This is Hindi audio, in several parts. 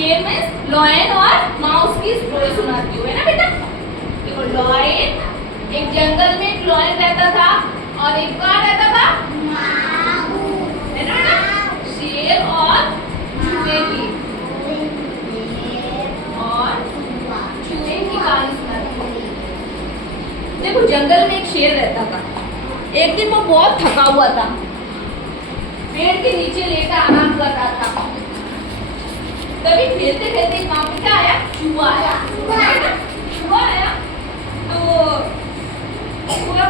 शेर में लॉयन और माउस की स्टोरी सुनाती हूँ, है ना बेटा। देखो लॉयन, एक जंगल में एक लॉयन रहता था और एक कहाँ रहता था, है ना बेटा, शेर और चूहे की, और चूहे की कहानी सुनाती हूँ। देखो जंगल में एक शेर रहता था। एक दिन वो बहुत थका हुआ था, पेड़ के नीचे लेकर आराम कर रहा था। तभी खेलते खेलते वहां पे क्या आया, चूहा आया। चूहा आया तो पूरा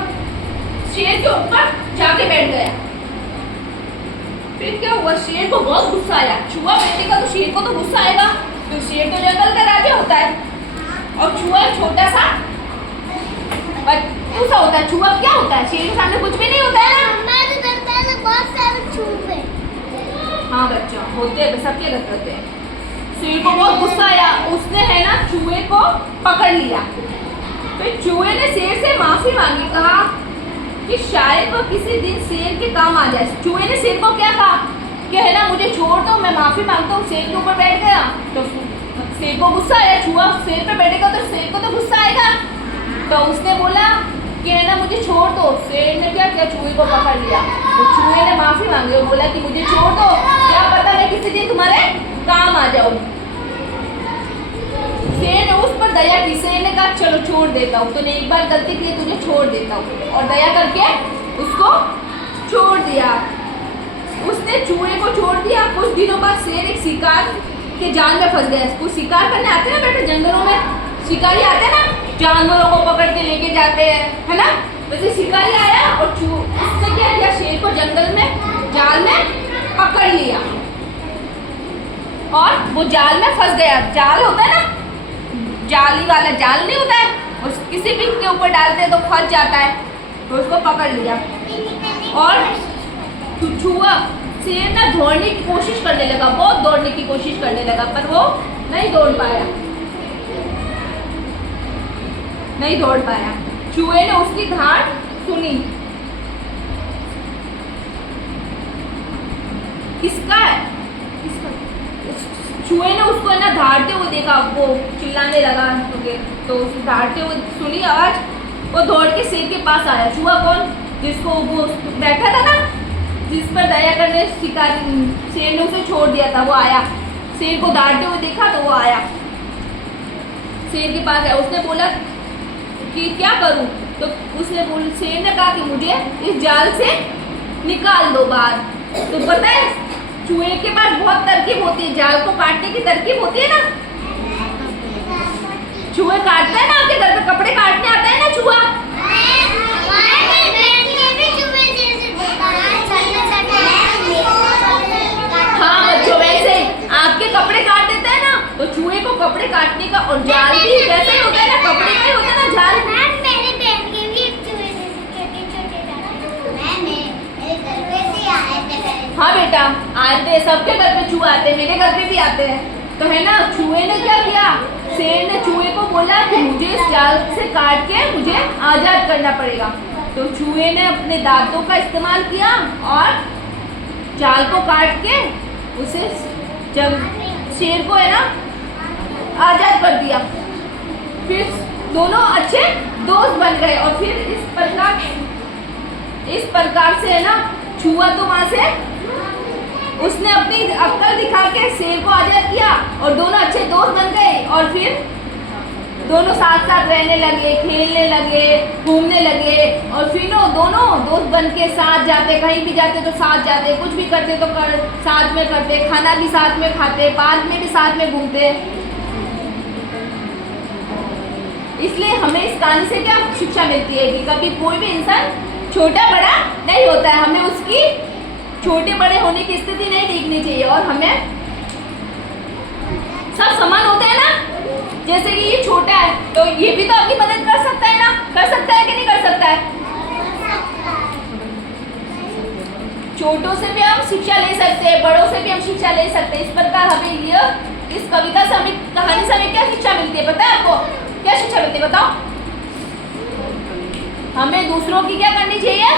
शेर के ऊपर जाके बैठ गया। फिर क्या हुआ, शेर को बहुत गुस्सा आया। चूहा बैठेगा तो शेर को तो गुस्सा आएगा, तो शेर तो जंगल का राजा होता है और चूहा छोटा सा बच्चा होता है। चूहा क्या होता है, शेर के सामने कुछ भी नहीं होता है ना। बहुत सारे चूहे, हाँ बच्चा होते हैं, सबके घर होते हैं। शेर को बहुत गुस्सा आया, उसने है ना चूहे को पकड़ लिया। फिर चूहे ने शेर से माफी मांगी, कहा कि शायद वो किसी दिन शेर के काम आ जाए। चूहे ने शेर को क्या कहा कि है ना मुझे छोड़ दो, मैं माफी मांगता हूँ। शेर के ऊपर बैठ गया तो शेर को गुस्सा आया। चूहा शेर पे बैठेगा तो शेर को तो गुस्सा आएगा, तो उसने बोला कि है ना मुझे छोड़ दो। शेर ने क्या किया, चूहे को पकड़ लिया। तो चूहे ने माफी मांगी और बोला कि मुझे छोड़ दो, क्या पता मैं किसी दिन तुम्हारे काम आ जाऊं। शेर ने उस पर दया की। शेर ने कहा चलो छोड़ देता हूँ, तूने एक बार गलती की, तुझे छोड़ देता हूँ, और दया करके उसको छोड़ दिया। उसने चूहे को छोड़ दिया। कुछ दिनों बाद शेर एक शिकार के जाल में फंस गया। कुछ शिकार करने आते हैं ना बेटे, जंगलों में शिकारी आते हैं ना, जानवरों को पकड़ के लेके जाते हैं, है ना। वैसे शिकारी आया और उसने क्या किया, शेर को जंगल में जाल में पकड़ लिया और वो जाल में फंस गया। जाल होता है ना, जाली वाला जाल नहीं होता है, उस किसी भी के ऊपर डालते हैं तो फंस जाता है, तो उसको पकड़ लिया। और चूहा शेर ना दौड़ने की कोशिश करने लगा, बहुत दौड़ने की कोशिश करने लगा, पर वो नहीं दौड़ पाया, नहीं दौड़ पाया। चूहे ने उसकी धाड़ सुनी, किसका है, किसका? चूहे ने उसको है ना धाड़ते हुए देखा, वो चिल्लाने लगा, तो उसे धाड़ते हुए सुनी आवाज, वो दौड़ के शेर के पास आया। चूहा कौन, जिसको वो बैठा था ना, जिस पर दया करने शिकारी शेर ने उसे छोड़ दिया था, वो आया। शेर को धाड़ते हुए देखा तो वो आया, शेर के पास आया। उसने बोला कि क्या करूं, तो उसने शेर ने कहा कि मुझे इस जाल से निकाल दो बाहर। तो पता है चूहे के पास बहुत तरकीब होती है, जाल को काटने की तरकीब होती है ना। चूहे काटते हैं ना, आपके घर पे कपड़े काटने आता है ना चूहा। हाँ बच्चों, वैसे आपके कपड़े काट देते हैं ना, तो चूहे को कपड़े काटने का, और जाल भी वैसे ही होता है ना, कपड़े का ही होता है ना जाल। मेरे बहन के भी एक चूहे जैसे छोटे छोटे मेरे घर पे भी आए थे। हाँ बेटा आते हैं, सबके घर पे चूहे आते हैं, मेरे घर पे भी आते हैं, तो है ना। चूहे ने क्या किया, शेर ने चूहे को बोला कि मुझे इस जाल से काट के मुझे आजाद करना पड़ेगा। तो चूहे ने अपने दांतों का इस्तेमाल किया और जाल को काट के उसे जब शेर को है ना आजाद कर दिया। फिर दोनों अच्छे दोस्त बन गए, और फिर इस प्रकार से है ना चूहा तो वहां से उसने अपनी अक्ल दिखा के शेर को आजाद किया, और दोनों अच्छे दोस्त बन गए। और फिर दोनों साथ साथ रहने लगे, खेलने लगे, घूमने लगे, और फिर दोनों दोस्त बन के साथ जाते, कहीं भी जाते तो साथ जाते, कुछ भी करते तो साथ में करते, खाना भी साथ में खाते, पार्क में भी साथ में घूमते। इसलिए हमें इस कहानी से क्या शिक्षा मिलती है कि कभी कोई भी इंसान छोटा बड़ा नहीं होता है, हमें उसकी छोटे बड़े होने की स्थिति नहीं देखनी चाहिए, और हमें सब समान होते हैं ना। जैसे कि ये छोटा है तो ये भी तो आपकी मदद कर सकता है ना, कर सकता है कि नहीं कर सकता है। छोटों से भी हम शिक्षा ले सकते हैं, बड़ों से भी हम शिक्षा ले सकते हैं। इस प्रकार हमें ये इस कविता से हमें, कहानी से हमें क्या शिक्षा मिलती है पता है आपको, क्या शिक्षा मिलती है बताओ। हमें दूसरों की क्या करनी चाहिए,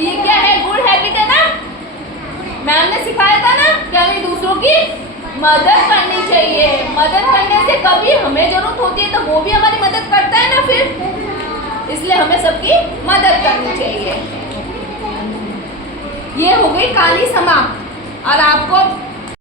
ये क्या है, गुड हैबिट है ना, मैम ने सिखाया था ना कि हमें दूसरों की मदद करनी चाहिए। मदद करने से कभी हमें जरूरत होती है तो वो भी हमारी मदद करता है ना फिर, इसलिए हमें सबकी मदद करनी चाहिए। ये हो गई कहानी समाप्त। और आपको